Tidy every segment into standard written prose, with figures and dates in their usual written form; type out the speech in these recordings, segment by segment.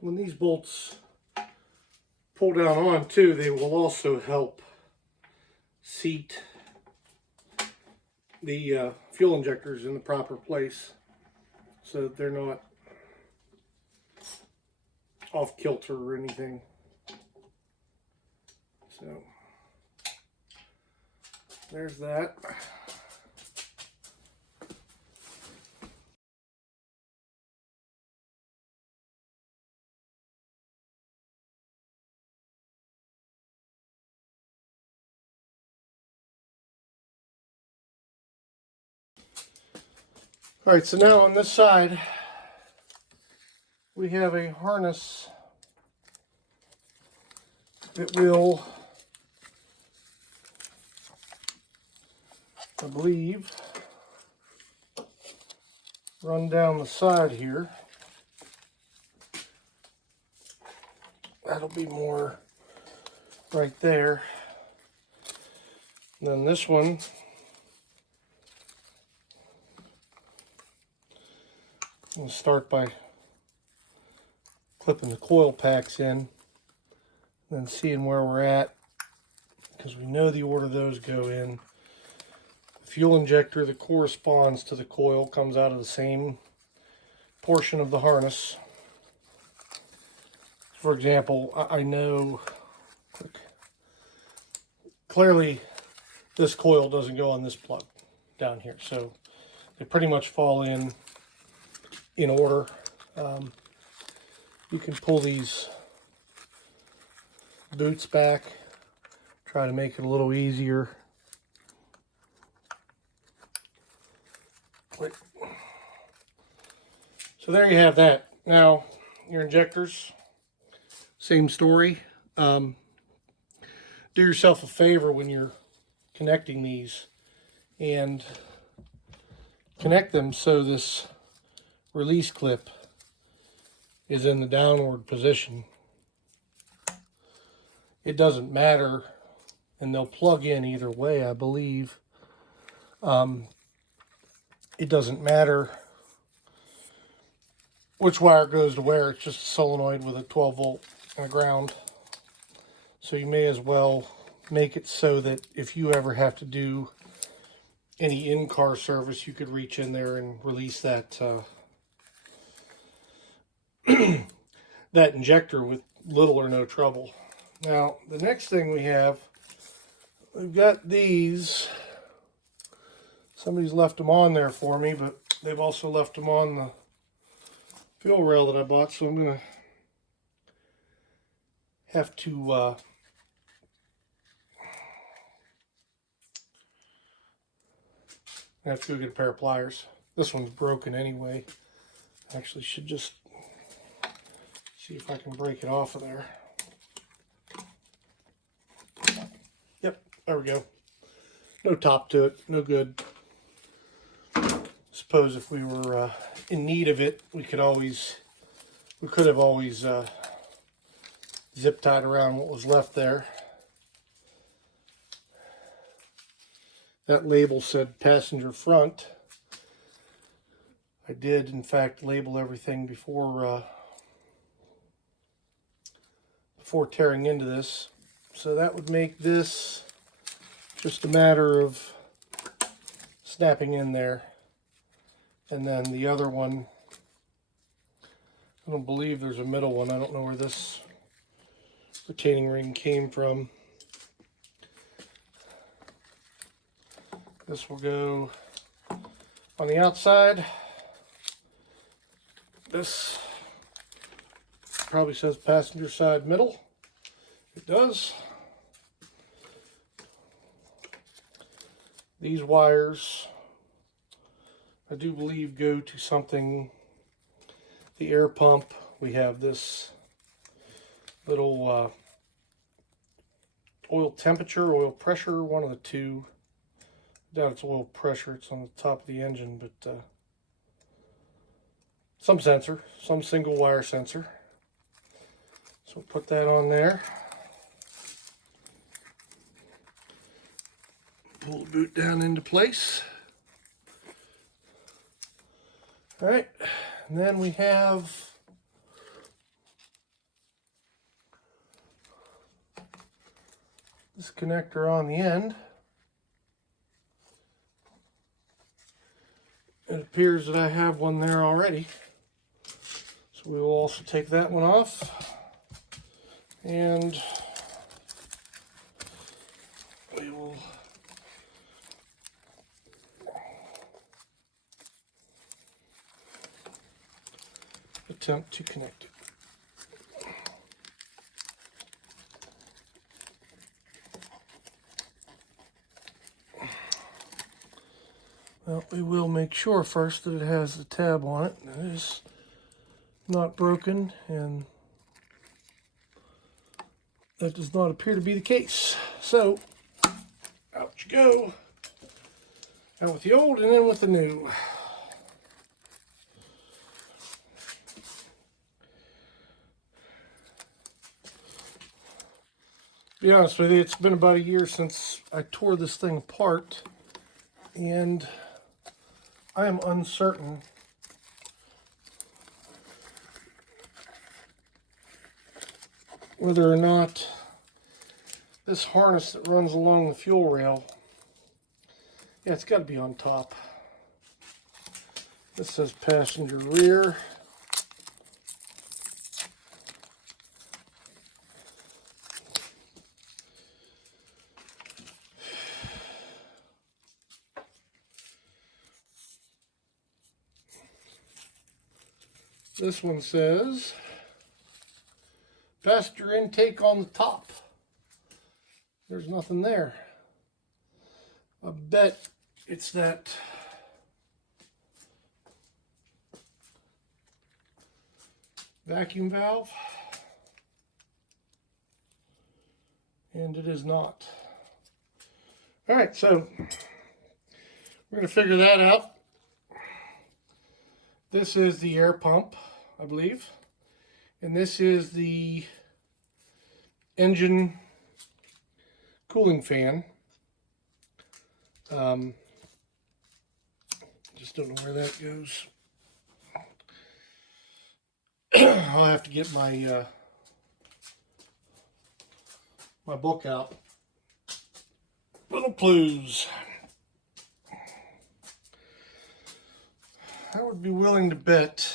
when these bolts pull down on too, they will also help seat the fuel injectors in the proper place so that they're not off kilter or anything. So there's that. All right, so now on this side, we have a harness that will, I believe, run down the side here. That'll be more right there. And then this one I'm going to start by clipping the coil packs in, then seeing where we're at, because we know the order those go in. The fuel injector that corresponds to the coil comes out of the same portion of the harness. For example, I know clearly this coil doesn't go on this plug down here, so they pretty much fall in order. You can pull these boots back, try to make it a little easier. Click. So there you have that. Now your injectors, same story. Do yourself a favor when you're connecting these and connect them so this release clip is in the downward position. It doesn't matter, and they'll plug in either way, I believe. It doesn't matter which wire goes to where. It's just a solenoid with a 12 volt and a ground. So you may as well make it so that if you ever have to do any in-car service, you could reach in there and release that that injector with little or no trouble. Now, the next thing we've got these. Somebody's left them on there for me, but they've also left them on the fuel rail that I bought, so I'm going to have to go get a pair of pliers. This one's broken anyway. Actually, should just see if I can break it off of there. Yep, there we go. No top to it, no good. Suppose if we were in need of it, we could have always zip tied around what was left there. That label said passenger front. I did, in fact, label everything before tearing into this. So that would make this just a matter of snapping in there. And then the other one, I don't believe there's a middle one. I don't know where this retaining ring came from. This will go on the outside. This probably says passenger side middle. It does. These wires, I do believe, go to something, the air pump. We have this little oil temperature, oil pressure, one of the two. I doubt it's oil pressure, it's on the top of the engine, but some sensor, some single wire sensor. So we'll put that on there. Pull the boot down into place. All right, and then we have this connector on the end. It appears that I have one there already. So we will also take that one off. And we will attempt to connect it. Well, we will make sure first that it has the tab on it. It is not broken, and that does not appear to be the case. So, out you go. Out with the old and in with the new. To be honest with you, it's been about a year since I tore this thing apart, and I am uncertain whether or not this harness that runs along the fuel rail, yeah, it's got to be on top. This says passenger rear. This one says passenger intake on the top. There's nothing there. I bet it's that vacuum valve, and it is not. All right, so we're going to figure that out. This is the air pump, I believe, and this is the engine cooling fan. Just don't know where that goes. I'll have to get my my book out. Little clues. I would be willing to bet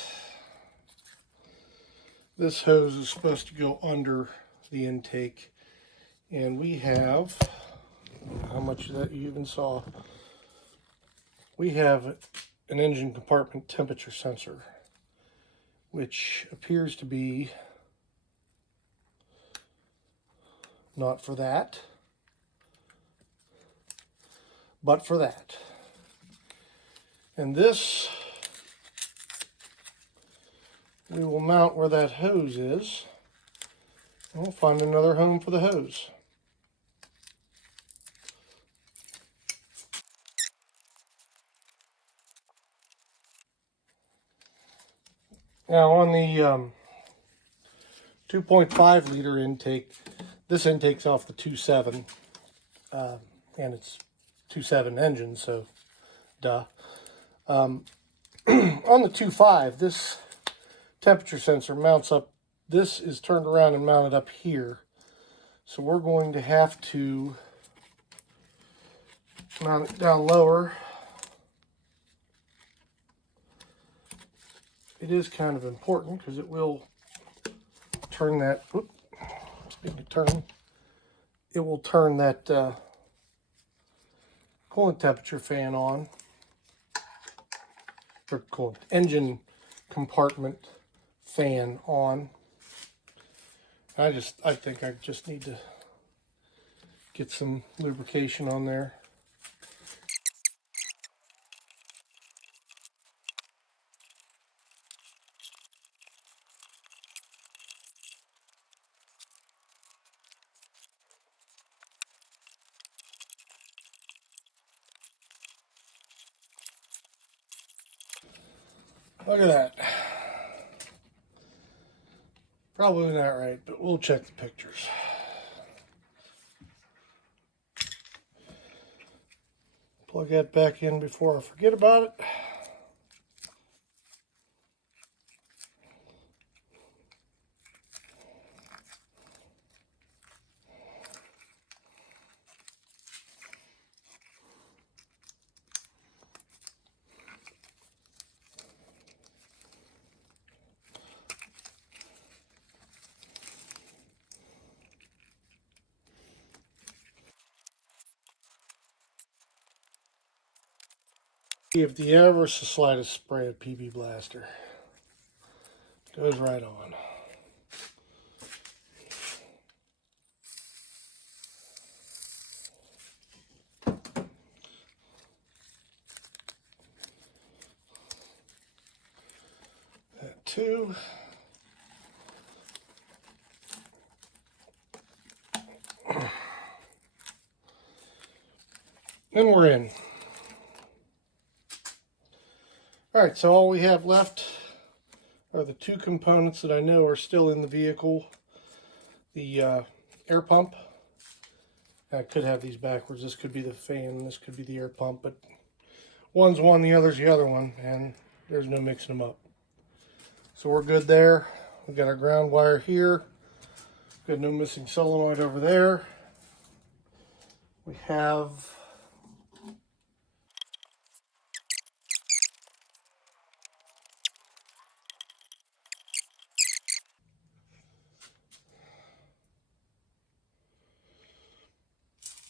this hose is supposed to go under the intake, and we have, how much of that you even saw, we have an engine compartment temperature sensor, which appears to be not for that, but for that. And this we will mount where that hose is, and we'll find another home for the hose. Now on the 2.5 liter intake, this intake's off the 2.7, and it's 2.7 engine, so duh. On the 2.5, this temperature sensor mounts up. This is turned around and mounted up here, so we're going to have to mount it down lower. It is kind of important because it will turn that, speaking of turn, it will turn that coolant temperature fan on, or coolant engine compartment fan on. I think I just need to get some lubrication on there. Look at that. Probably not right, but we'll check the pictures. Plug that back in before I forget about it. If the ever so slightest spray of PB Blaster goes right on. That too. And we're in. Alright, so all we have left are the two components that I know are still in the vehicle. The air pump. I could have these backwards. This could be the fan, this could be the air pump, but one's one, the other's the other one, and there's no mixing them up. So we're good there. We've got our ground wire here. Got no missing solenoid over there. We have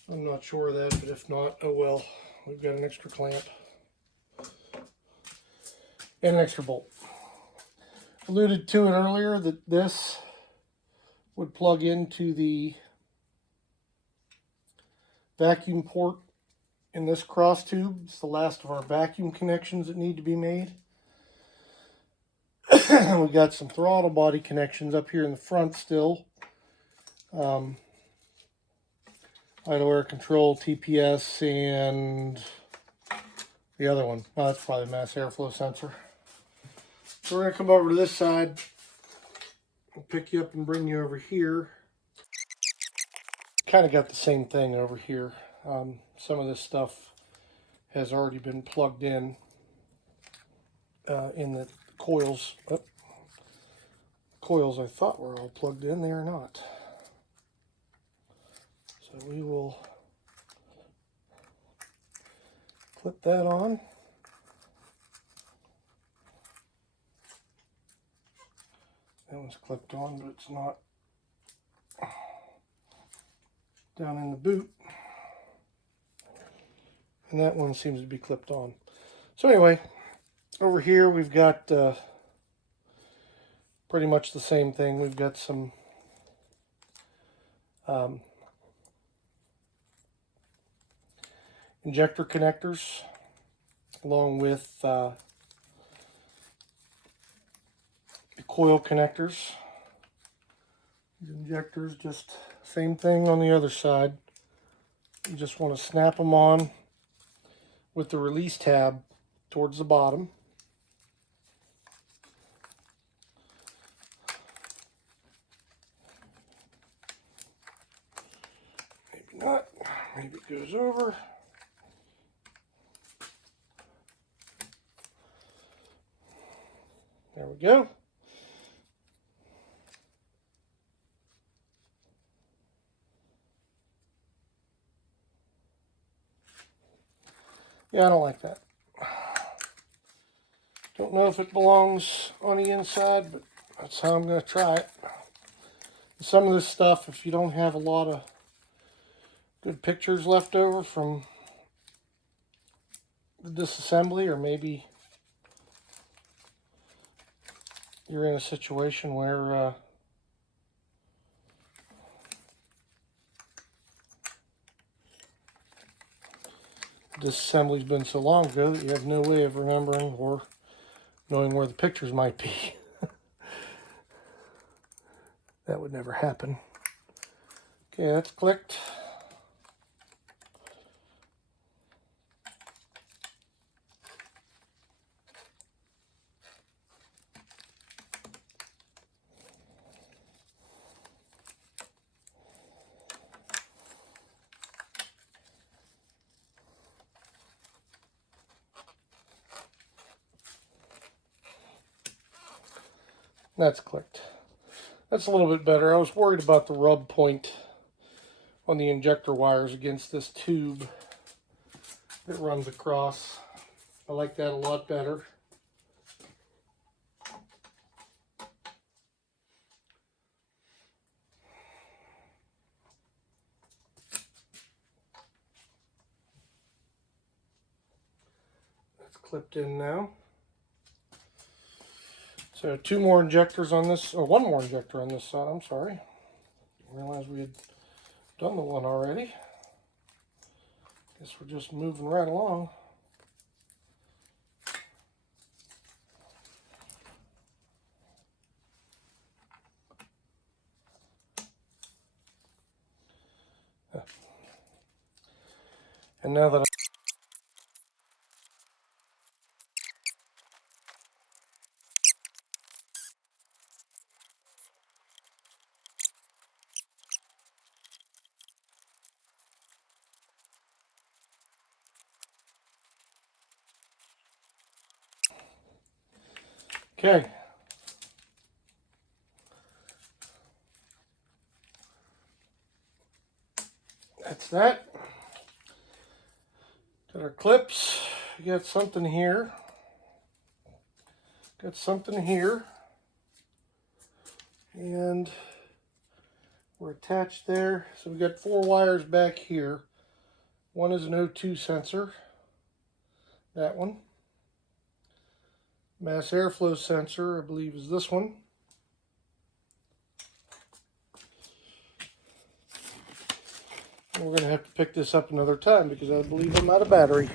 I'm not sure of that, but if not, oh well. We've got an extra clamp and an extra bolt. Alluded to it earlier that this would plug into the vacuum port in this cross tube. It's the last of our vacuum connections that need to be made. We got some throttle body connections up here in the front still. Idle air control, TPS, and the other one. Oh, that's probably a mass airflow sensor. So we're going to come over to this side. I'll pick you up and bring you over here. Kind of got the same thing over here. Some of this stuff has already been plugged in the coils. Oh, coils I thought were all plugged in, they are not. So we will clip that on. That one's clipped on, but it's not down in the boot. And that one seems to be clipped on. So anyway, over here we've got pretty much the same thing. We've got some injector connectors along with the coil connectors. These injectors, just same thing on the other side. You just want to snap them on with the release tab towards the bottom. Maybe not. Maybe it goes over. There we go. Yeah, I don't like that. Don't know if it belongs on the inside, but that's how I'm going to try it. Some of this stuff, if you don't have a lot of good pictures left over from the disassembly, or maybe you're in a situation where disassembly's been so long ago that you have no way of remembering or knowing where the pictures might be. That would never happen. Okay, that's clicked. That's clicked. That's a little bit better. I was worried about the rub point on the injector wires against this tube that runs across. I like that a lot better. It's clipped in now. So 2 more injectors on this, or 1 more injector on this side, I'm sorry. I realized we had done the one already. Guess we're just moving right along. And now that okay. That's that. Got our clips. We got something here. Got something here. And we're attached there. So we got 4 wires back here. One is an O2 sensor. That one. Mass airflow sensor, I believe, is this one. We're going to have to pick this up another time because I believe I'm out of battery.